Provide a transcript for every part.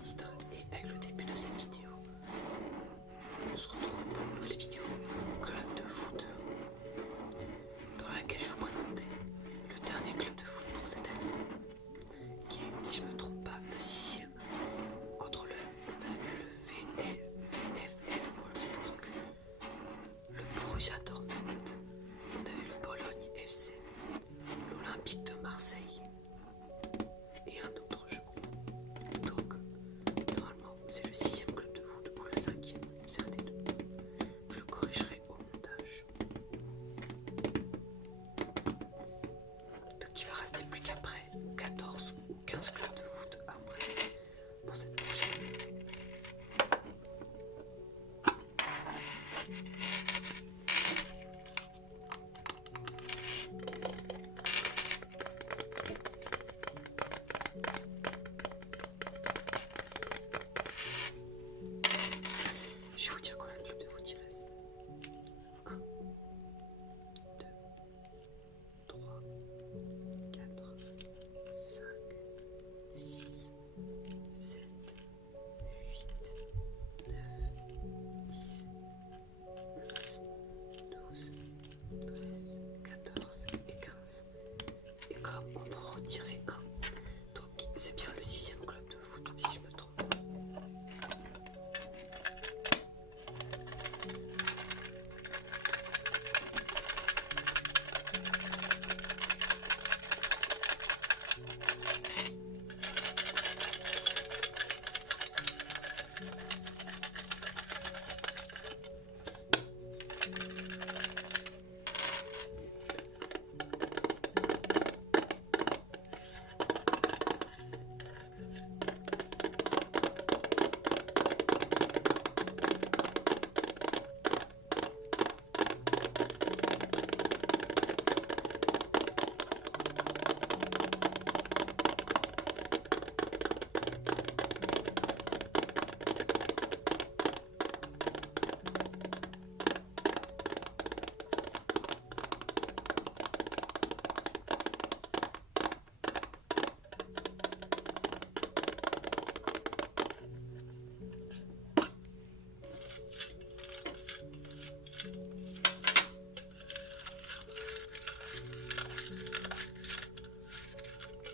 titre et avec le début de cette vidéo, on se retrouve pour une nouvelle vidéo club de foot dans laquelle je vous présentais le dernier club de foot pour cette année qui est, si je ne me trompe pas, le 6e. Entre le, on a eu le VfL Wolfsburg, le Borussia Dortmund, on a eu le Bologne FC, l'Olympique de Marseille et un autre, je crois. Donc, normalement, c'est le 6e club de foot ou le 5e, c'est un des deux. Je le corrigerai au montage. Donc, il va rester plus qu'après 14 ou 15 clubs de foot à présenter pour cette prochaine année. Je vais vous dire combien de clubs de foot il reste. 1, 2, 3, 4, 5, 6, 7, 8, 9, 10, 11, 12, 13, 14 et 15. Et comme on va en retirer un, donc c'est bien le 6e club de foot si je me trompe.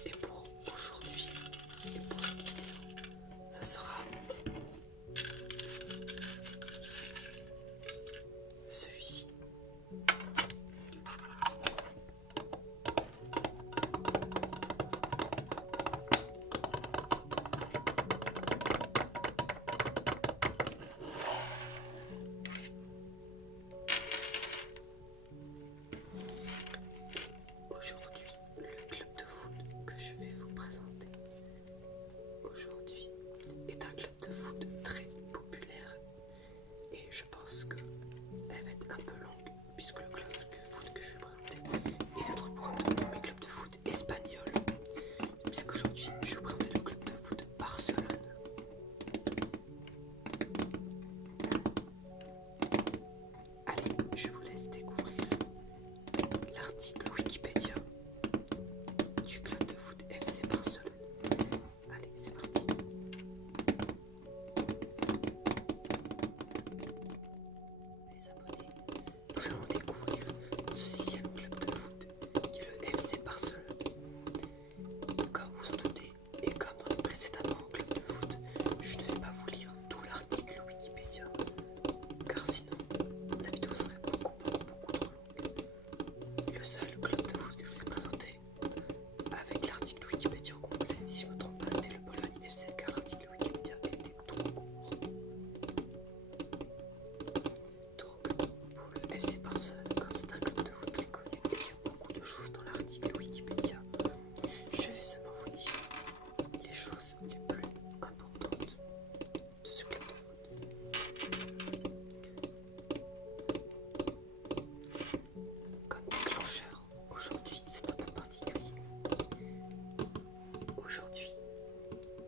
Et pour aujourd'hui, et pour cette vidéo, ça sera celui-ci. Aujourd'hui, le club de foot que je vais vous présenter aujourd'hui est un club de foot très populaire et je pense qu'elle va être un peu longue puisque le club de foot que je vais présenter est notre premier club de foot espagnol, puisqu'aujourd'hui je vais vous présenter le club de foot Barcelone. Allez, je vous laisse découvrir l'article Wikipédia du club de foot FC Barcelone. Allez, c'est parti. Les abonnés, nous allons découvrir ce 6e club de foot qui est le FC Barcelone. Comme vous en doutez, et comme dans les précédents clubs de foot, je ne vais pas vous lire tout l'article Wikipédia, car sinon la vidéo serait beaucoup trop longue. Le seul club de foot que je vous ai présenté avec l'article Wikipédia au complet, si je ne me trompe pas, c'était le Bologne FC, car l'article Wikipédia était trop court. Donc, pour le FC Barcelone, comme c'est un club de foot très connu et qu'il y a beaucoup de choses dans l'article Wikipédia, je vais seulement vous dire les choses les plus importantes de ce club de foot. Comme déclencheur, aujourd'hui c'est un peu particulier. Aujourd'hui,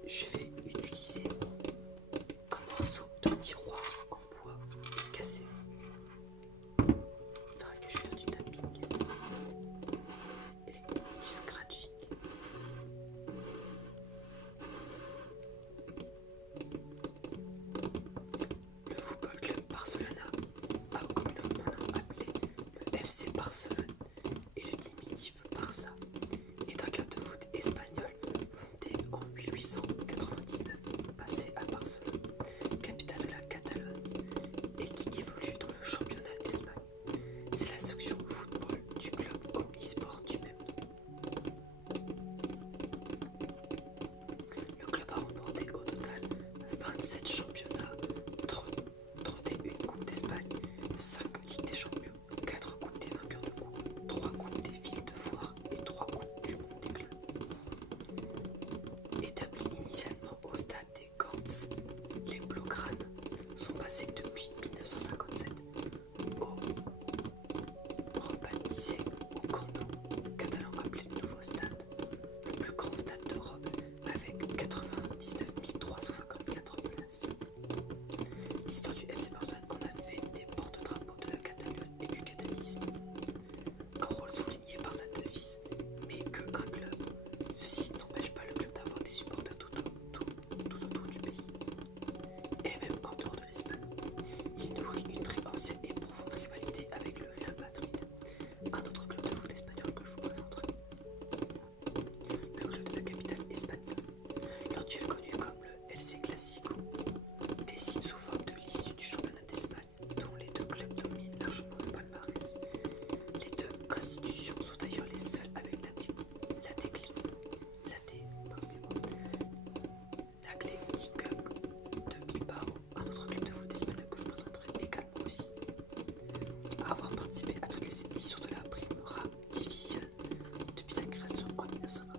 je vais utiliser un morceau de tiroir en bois cassé. Il faudra que je fasse du tapping et du scratching. Aujourd'hui connu comme le LC Clasico, décide sous forme de l'issue du championnat d'Espagne, dont les deux clubs dominent largement le palmarès. Les deux institutions sont d'ailleurs les seules avec l'Athletic Club de Bilbao, un autre club de foot espagnol que je présenterai également aussi, à avoir participé à toutes les éditions de la Primera División depuis sa création en 1920.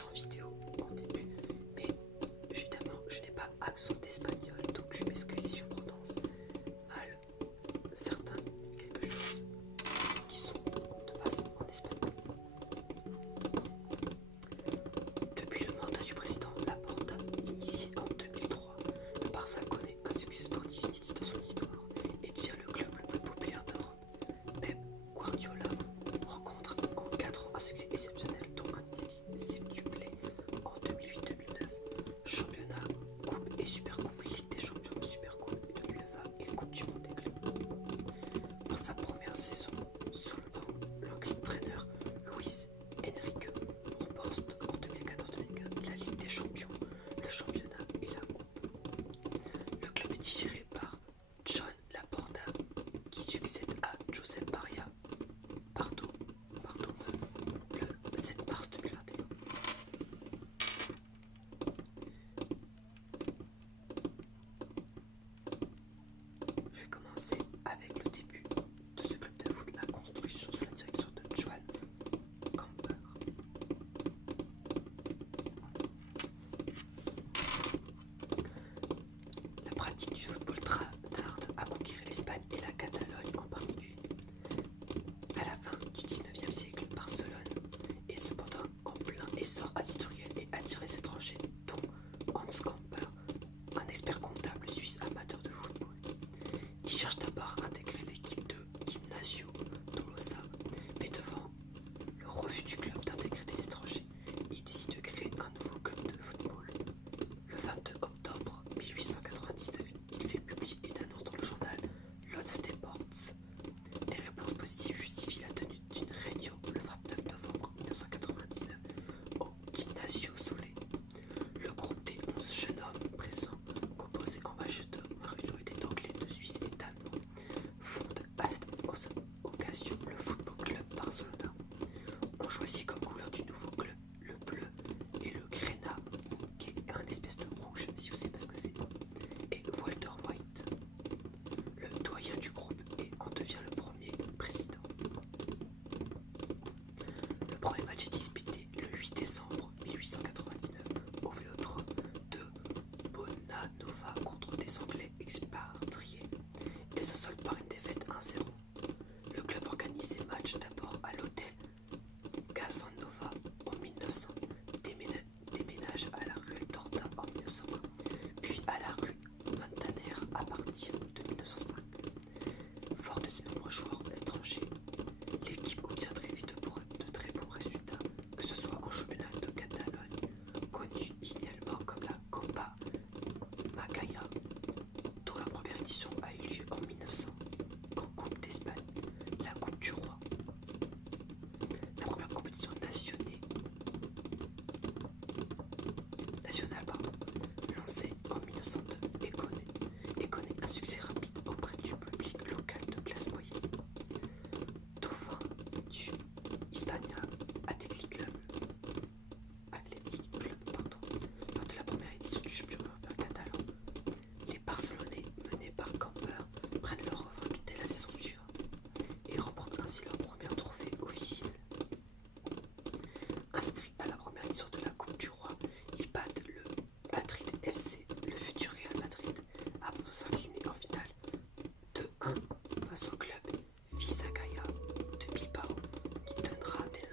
En vidéo en début, mais évidemment je n'ai pas accent d'espagnol, donc je m'excuse si je prononce mal certains quelque chose qui sont de base en espagnol. Depuis le mandat du président Laporta, initié en 2003, le Barça connaît un succès sportif inédit dans son histoire et devient le club le plus populaire d'Europe. Pep Guardiola rencontre en 4 ans un succès exceptionnel, dont un inédit septuplé en 2008-2009, championnat, coupe et supercoupe, Ligue des champions, supercoupe de l'UEFA et coupe du monde des clubs. Pour sa première saison sous le banc, l'entraîneur Luis Enrique remporte en 2014-2015 la Ligue des champions, le championnat et la coupe. Le club est dirigé par John Laporta, qui succède à Josep Maria Bartomeu le 7 mars 2021. Je vais commencer avec le début de ce club de foot, la construction sous la direction de Joan Gamper. La pratique du football tarde à conquérir l'Espagne et la Catalogne en particulier. À la fin du XIXe siècle, Barcelone est cependant en plein essor industriel et attire les étrangers, dont Hans Gamper, un expert comptable suisse amateur de football. Il cherche d'abord à intégrer l'équipe de Gimnasio Tolosa, mais devant le refus du club d'intégrer des étrangers, il décide de créer un nouveau club de football. Le 22 octobre 1899, il fait publier une annonce dans le journal L'Hôte des Ports. Les réponses positives justifient la tenue d'une réunion le 29 novembre 1999 au Gimnasio Solé. Le groupe des 11 jeunes hommes présents, composé en majorité d'anglais, de suisses et d'allemands, fonde à cette occasion le Football Club Barcelona. On choisit comme couleur du nouveau club le bleu et le grenat, qui est un espèce de rouge, si vous savez pas ce que c'est, et Walter White, le doyen du groupe, et en devient le premier président. Le premier match est disputé le 8 décembre 1899 au Vélodrome de Bonanova contre des Anglais expatriés et se solde par une défaite 1-0. Le club organise ses matchs d'abord à l'hôtel Casanova en 1900, déménage à la rue Torta en 1901, puis à la rue Montaner à partir de 1905. Fort de ses nombreux joueurs étrangers, l'équipe obtient très vite de très bons résultats, que ce soit en championnat de Catalogne, connu initialement comme la Copa Macaya, dont la première édition a eu lieu en 1900, qu'en Coupe d'Espagne, la Coupe du Roi. La première compétition nationale lancée en 1902 et connaît un succès rapide auprès du public local de classe moyenne. Dauphin du Hispania Athletic Club, lors de la première édition du championnat européen catalan, les Barcelonais, menés par Gamper, prennent leur revanche dès la saison suivante et remportent ainsi leur premier trophée officiel. Inscrits à la première édition de la Coupe du Roi, ils battent le Madrid FC, le futur Real Madrid, avant de s'incliner en finale 2-1 face au club Visagaya de Bilbao, qui donnera dès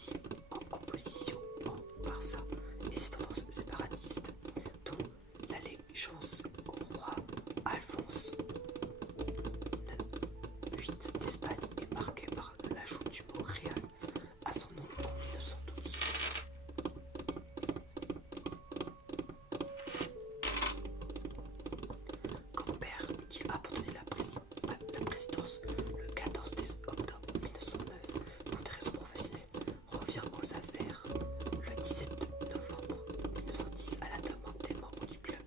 partis en opposition au Barça et ses tendances séparatistes, dont l'allégeance au roi Alphonse VIII d'Espagne est marquée par l'ajout du mot Real à son nom en 1912. Gamper, qui a abandonné la présidence le 14 octobre 1909 pour des raisons professionnelles, revient aux affaires le 17 novembre 1910 à la demande des membres du club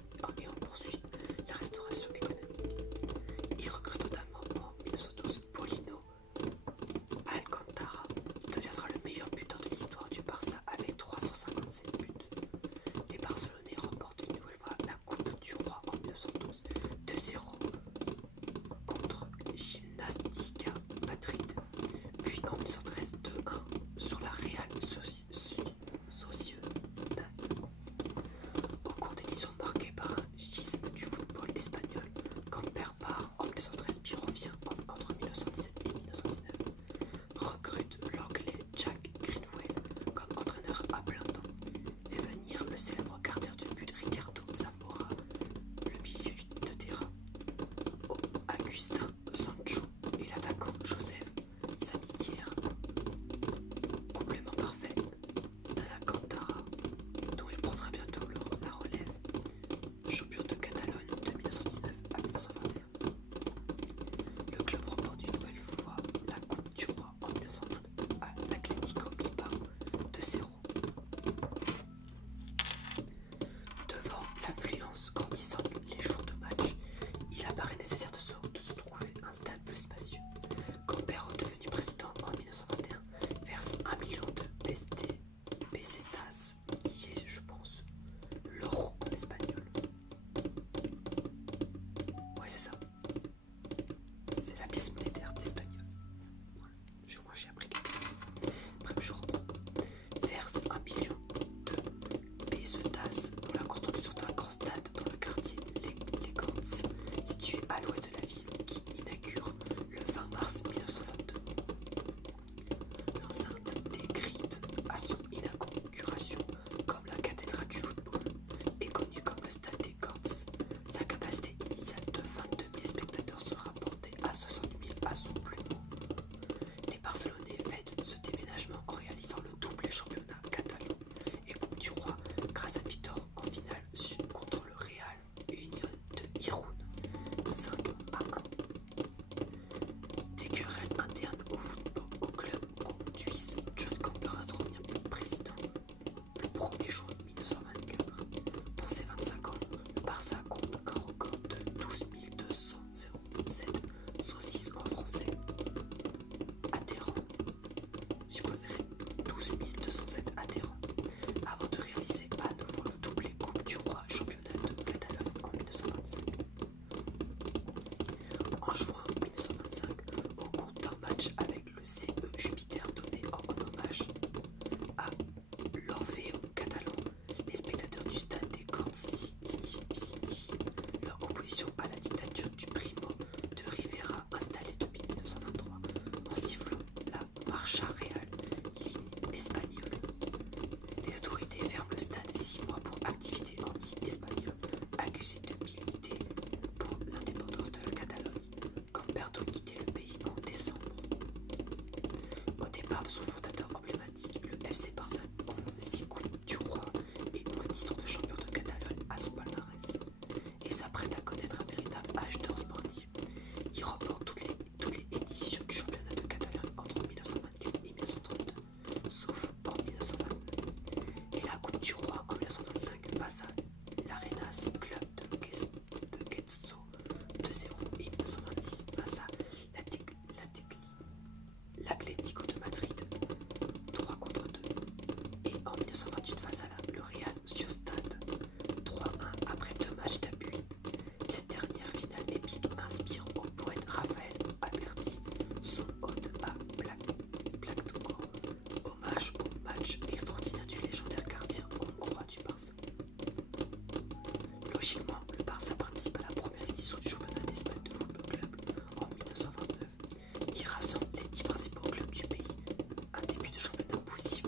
et en poursuit la restauration économique. Il recrute notamment en 1912 Paulino Alcantara, qui deviendra le meilleur buteur de l'histoire du Barça avec 357 buts. Les Barcelonais remportent une nouvelle fois la Coupe du Roi en 1912, 2-0 contre Gimnástica Madrid, puis en 1913 2-1 sur la Real Sociedad. Au cours d'éditions marquées par un schisme du football espagnol, Gamper part en 1913 puis revient entre 1917 et 1919. Recrute l'anglais Jack Greenwell comme entraîneur à plein temps. Fait venir le célèbre gardien de but Ricardo Zamora, le milieu de terrain Agustin Sancho et l'attaquant Joseph Sabitier. Complément parfait d'Alcantara, dont il prendra bientôt la relève, champion de Catalogne de 1919 à 1921. Le club remporte une nouvelle fois la Coupe du Roi en 1920 à l'Atlético Bilbao 2-0. Devant l'affluence grandissante les jours de match, il apparaît nécessaire de se trouver un stade plus spacieux. Gamper, devenu président en 1921, verse 1 million de pesetas, qui est, je pense, l'euro en espagnol. Ouais, c'est ça. C'est la pièce monétaire d'espagnol. Voilà. Moi, j'ai appris quelque chose. Bref, je reprends. Verse 1 million de pesetas pour la construction d'un grand stade dans le quartier Les Corts, situé à l'ouest de la ville, qui inaugure le 20 mars 1922. L'enceinte décrite à son inauguration comme la cathédrale du football est connue comme le stade des Corts. Sa capacité initiale de 22 000 spectateurs sera portée à 60 000 à son plus haut. Les Barcelonais fêtent ce déménagement en réalisant le double championnat catalan et Coupe du Roi grâce à victoire en finale contre le Real Unión de Irún 5-1. Des querelles internes au club conduisent John Gamper à devenir président le 1er juin 1924. Pour ses 25 ans, le Barça compte un record de 12 207 saucisses en français adhérents. J'ai préféré 12 207 adhérents avant de réaliser à nouveau le doublé Coupe du Roi championnat de Catalogne en 1925. En juin 1925, au cours d'un match avec le CE Jupiter donné en hommage à l'Orfeo catalan, les spectateurs du stade des Corts signifient leur opposition à la dictature du Primo de Rivera installée depuis 1923 en sifflant la Marcha Real, l'hymne espagnol. Les autorités ferment le stade 6 mois pour activité anti-espagnole, accusée de militer pour l'indépendance de la Catalogne. Gamper doit quitter le pays en décembre. Au départ de son fondateur emblématique, le FC Barcelone compte 6 coupes du Roi et 11 titres de champion de Catalogne à son palmarès et s'apprête à connaître un véritable âge d'or sportif. Il remporte toutes les éditions du championnat de Catalogne entre 1924 et 1932, sauf en 1922, et la Coupe du Roi en 1925 face à l'Arenas Club de Getxo 2-0 et 1926 face à l'Atlético de Madrid 3-2 et en 1928 face à le Real Sociedad 3-1 après 2 matchs d'abus. Cette dernière finale épique inspire au poète Raphaël Alberti son ode à Plaktuko, hommage au match extraordinaire du légendaire gardien hongrois du Barça. Logiquement, le Barça participe à la première édition du championnat d'Espagne de football club en 1929, qui rassemble les 10 principaux clubs du pays. Un début de championnat poussif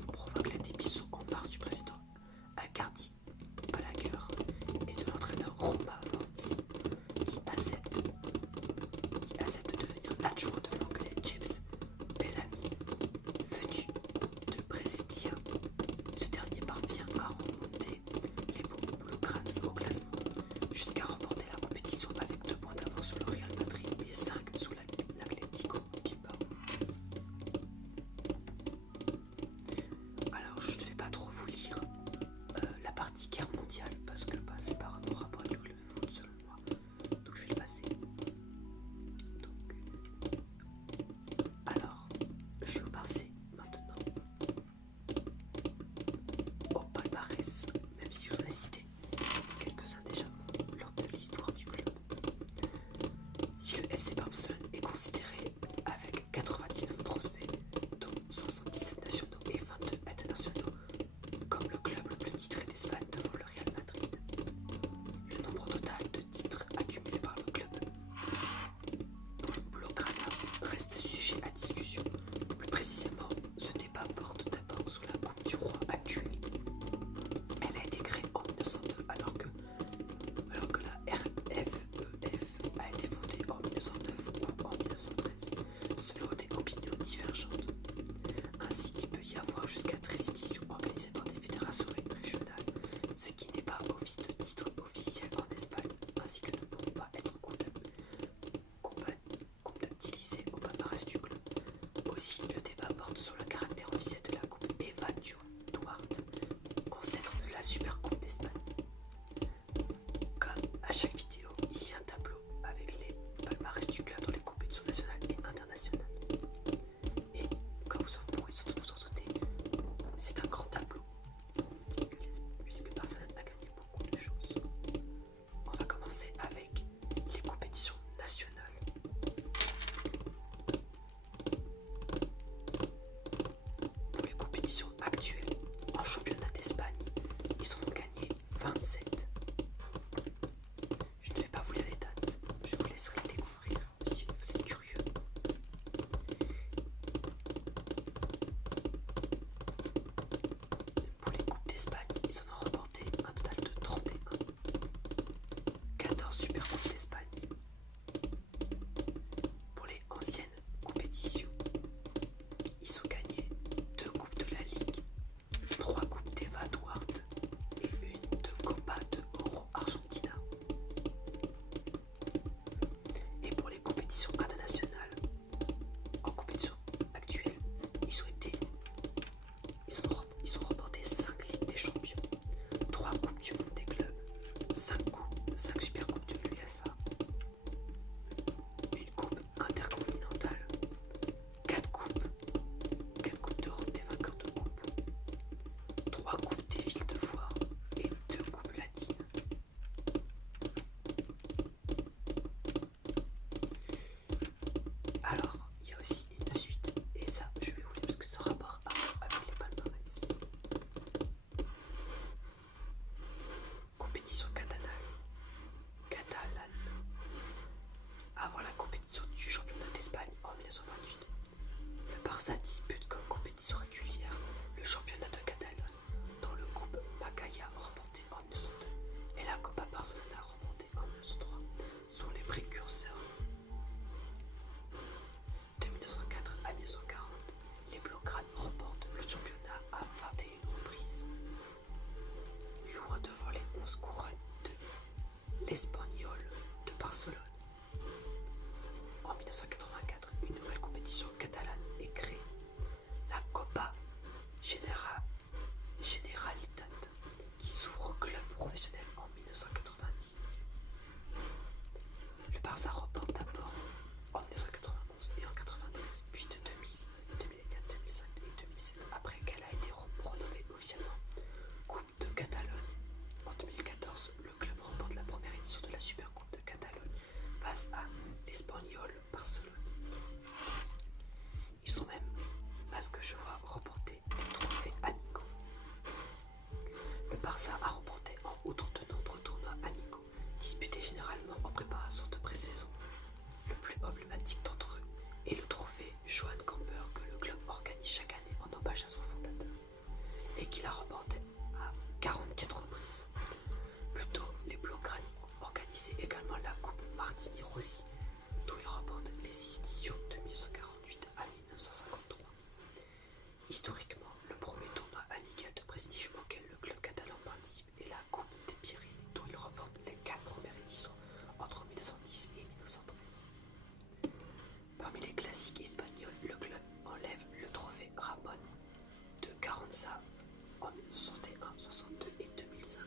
en 1961, 62 et 2005.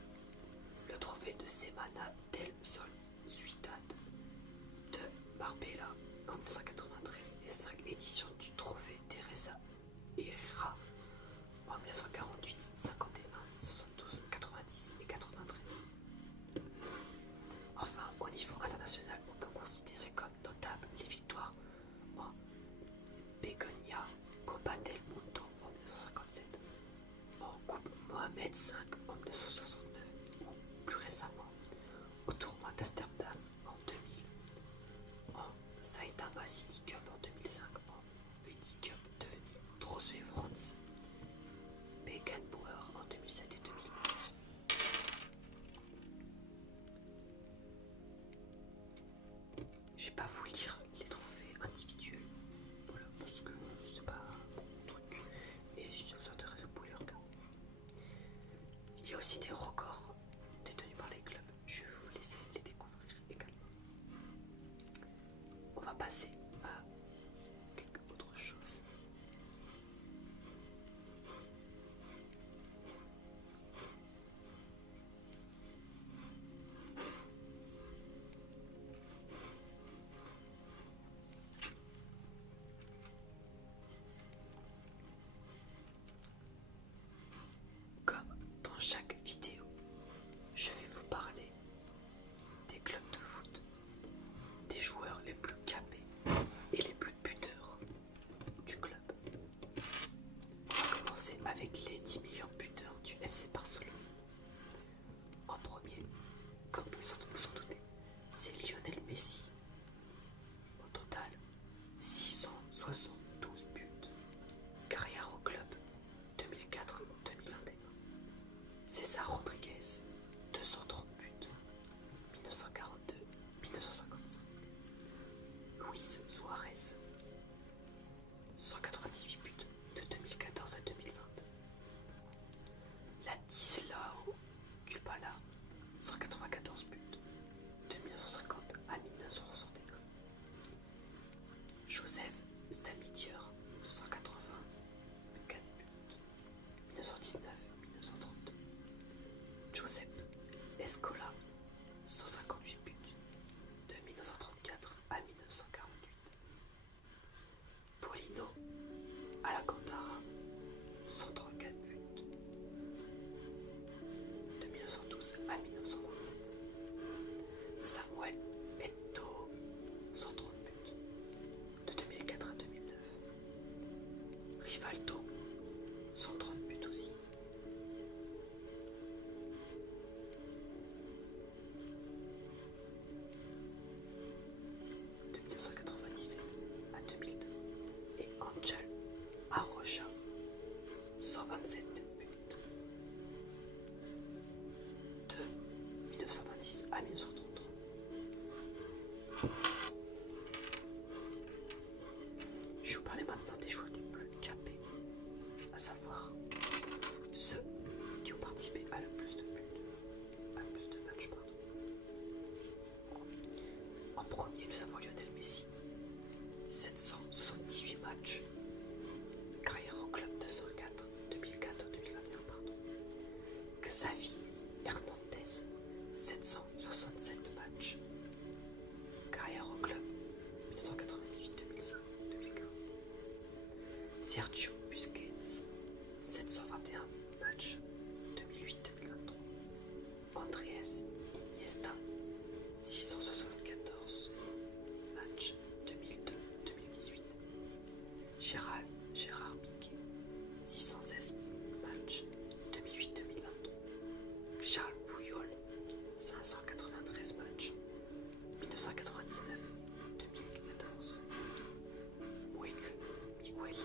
Le trophée de Semana del Sol Ciudad de Marbella en 1993 et 5 éditions du trophée Teresa Herrera en 1948, 51, 72, 90 et 93. Enfin, au niveau international, on peut considérer comme notables les victoires en Begonia, Copa del Mundo en 1957, en Coupe Mohamed V en 1969 ou plus récemment au tournoi d'Amsterdam en 2000, en Saitama City Cup en 2005, en Petit Cup devenu Trophée France Beckenbauer en 2007 et 2011. Je vais pas vous lire les trophées individuels, voilà, parce que c'est pas mon truc, et si ça vous intéresse, vous pouvez les regarder. Il y a aussi des records détenus par les clubs, je vais vous laisser les découvrir également. On va passer à quelque autre chose. Comme dans chaque vidéo, je vais vous parler des clubs de foot, des joueurs les plus capés et les plus buteurs du club. On va commencer avec les 10 meilleurs buteurs du FC Barcelone. En premier, comme vous vous en doutez, c'est Lionel Messi. Au total, 672 buts. Carrière au club 2004-2021. César Rodriguez, 230 buts, 1942-1955. Luis Suarez, 198 buts de 2014 à 2020. Ladislao Kubala, 194 buts de 1950 à 1961. Joseph Stamidier, 184 buts, 1919-1932. Josep Escola, 158 buts, de 1934 à 1948. Paulino Alcantara, 134 buts, de 1912 à 1927. Samuel Eto'o, 130 buts, de 2004 à 2009. Rivaldo, 130 buts aussi. De 1997 à 2002. Et Angel Arrocha, 127 buts. De 1926 à 1933. Je vais vous parler maintenant des joueurs les plus capés, à savoir ceux qui ont participé à le plus de buts, à le plus de matchs, pardon. En premier, nous avons Lionel Messi, 778 matchs, carrière au club 204, 2004-2021, pardon. Xavi Hernandez, 767 matchs, carrière au club 1998-2005-2015. Sergio Busquets, 721 matchs, 2008-2023. Andrés Iniesta, 674 matchs, 2002-2018. Gérard Piqué, 616 matchs, 2008-2023. Charles Puyol, 593 matchs, 1999-2014. Migueli,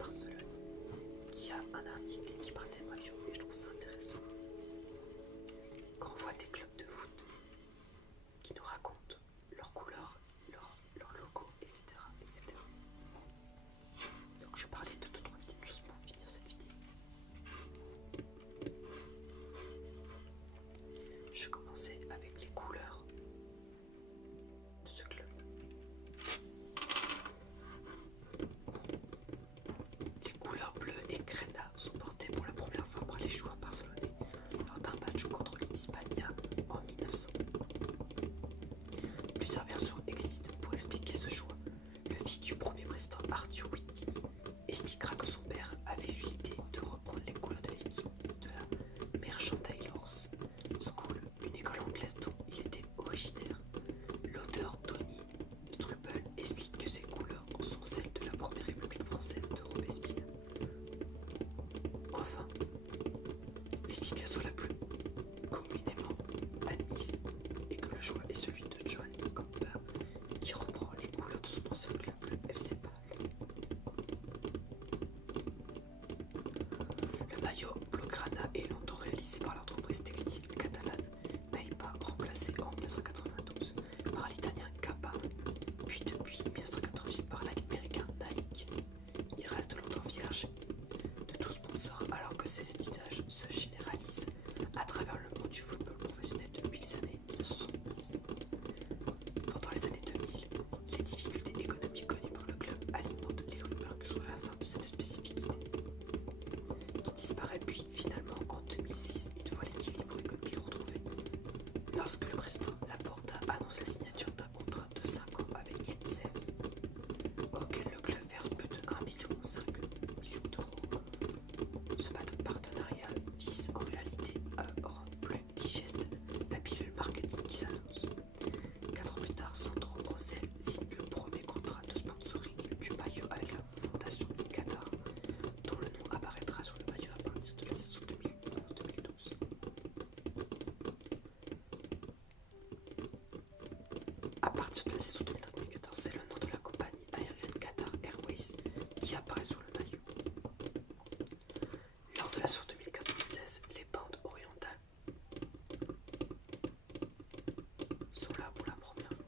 Barcelone qui a un article qui parle des maillots et je trouve ça intéressant. Quand on voit des clubs de foot qui nous racontent leurs couleurs, leur logo, etc., etc. Donc je vais parler de 2-3 petites choses pour finir cette vidéo. Je vais commencer avec les couleurs de ce club. Les couleurs bleues et grenat sont portées pour la première fois par les joueurs barcelonais lors d'un match contre l'Hispania en 1900. Plusieurs versions existent pour expliquer ce choix. Le fils du premier président Arthur Whitney expliquera que son père avait eu l'idée de reprendre les couleurs de l'équipe de la Merchantailers School, une école anglaise dont il était originaire. L'auteur Tony Struble explique que ces couleurs sont celles de la première République française de Robespierre. Enfin, l'explication la plus communément admise est que le choix est celui de Joan Gamper, qui reprend les couleurs de son ancien club, le FC Bâle. Le maillot blaugrana est longtemps réalisé par l'entreprise textile catalane Maipa, remplacé en 1992 par l'italien Kappa, puis depuis 1988 par l'américain Nike. Il reste longtemps vierge de tout sponsor alors que ses usages se généralisent à travers le monde du football professionnel depuis les années 1970. Pendant les années 2000, les difficultés économiques connues par le club alimentent les rumeurs que soit la fin de cette spécificité, qui disparaît puis finalement en 2006 une fois l'équilibre économique retrouvé, lorsque le président Laporta annonce la signature d'un contrat de 5 ans avec l'UNICEF, auquel le club verse plus de 1,5 million d'euros. Ce partenariat vise en réalité à rendre plus digeste la pilule marketing qui s'annonce. 4 ans plus tard, Sandro Rosell signe le premier contrat de sponsoring du maillot avec la fondation du Qatar, dont le nom apparaîtra sur le maillot à partir de la saison 2009-2012. À partir de la saison 2013-2014, c'est le nom de la compagnie aérienne Qatar Airways qui apparaît sur le maillot. Lors de la saison 2015-2016, les bandes orientales sont là pour la première fois.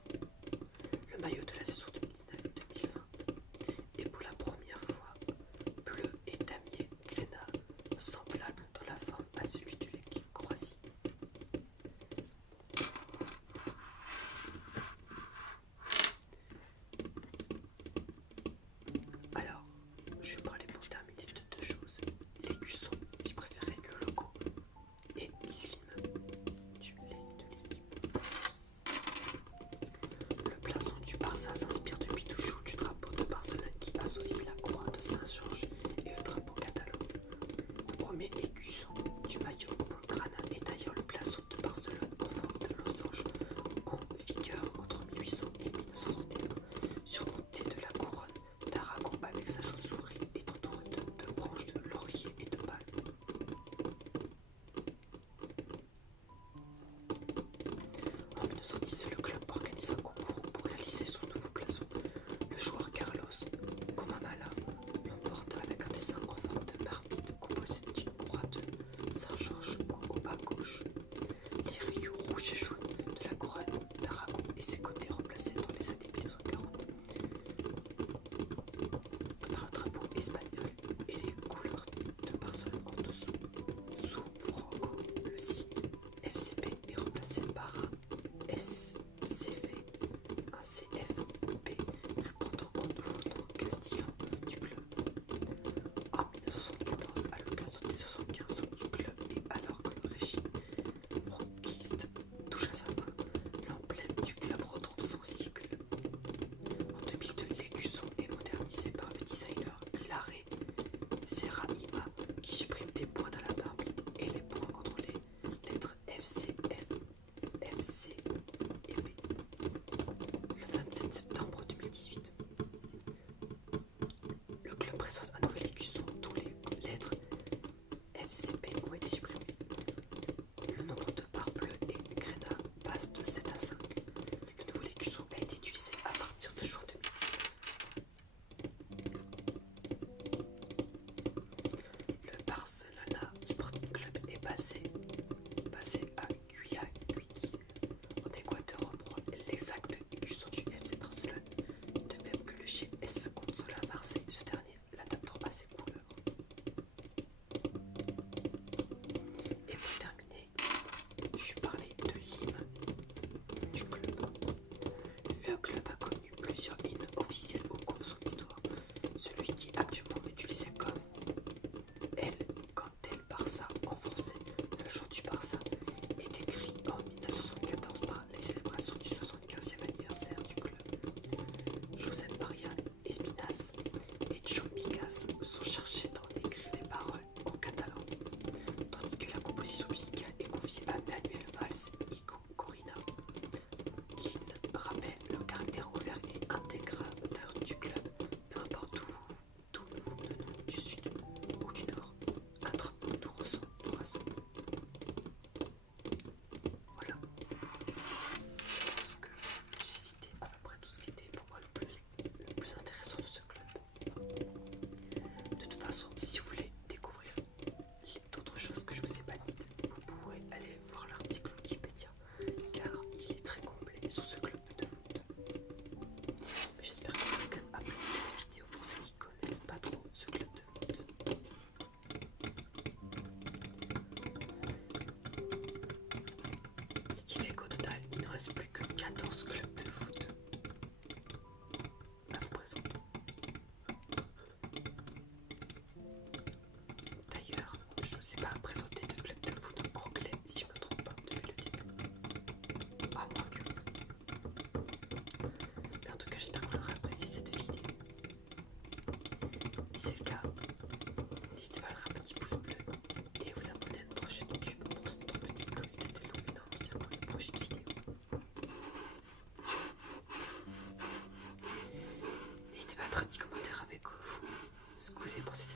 Le maillot de la saison 2019-2020 est pour la première fois bleu et damier grenat, semblable dans la forme à celui de l'équipe Croatie. Alors, je vais parler pour terminer de deux choses. L'écusson, j'ai préféré le logo, et l'hymne de l'équipe. Le blason du Barça s'inspire depuis toujours du drapeau de Barcelone qui associe la croix de Saint-Georges et le drapeau catalan. Le premier écusson du maillot blaugrana est d'ailleurs le blason de Barcelone en forme de losange en vigueur entre 1800 et 1931, surmonté de la couronne d'Aragon avec sa chauve-souris est entouré de 2 branches de laurier et de palme. En 1910, le club organise un concours pour réaliser son nouveau blason. Le joueur Carlos Comamala l'emporta avec un dessin en forme de marmite composé d'une croix de Saint-Georges au bas gauche. Les rayons rouges et jaunes de la couronne d'Aragon et ses côtés remplacés dans les années 1940 par le drapeau espagnol et les couleurs de Barcelone en dessous. Sous Franco, le signe FCP est remplacé par un façon, si vous voulez découvrir d'autres choses que je vous ai pas dites, vous pourrez aller voir l'article Wikipédia car il est très complet sur ce club de foot. Mais j'espère que quelqu'un apprécie cette vidéo pour ceux qui connaissent pas trop ce club de foot. Ce qui fait qu'au total, il ne reste plus que 14 clubs de foot à vous présenter. D'ailleurs, je ne vous ai pas présenté de club de foot anglais si je ne me trompe pas depuis le début. À moins que. Mais en tout cas, j'espère que vous aurez apprécié cette vidéo. Si c'est le cas, n'hésitez pas à mettre un petit pouce bleu et vous abonner à notre chaîne YouTube pour notre petite communauté de loups. Et non, on se dit pour une prochaine vidéo. N'hésitez pas à mettre un petit commentaire avec vous ce que vous avez pensé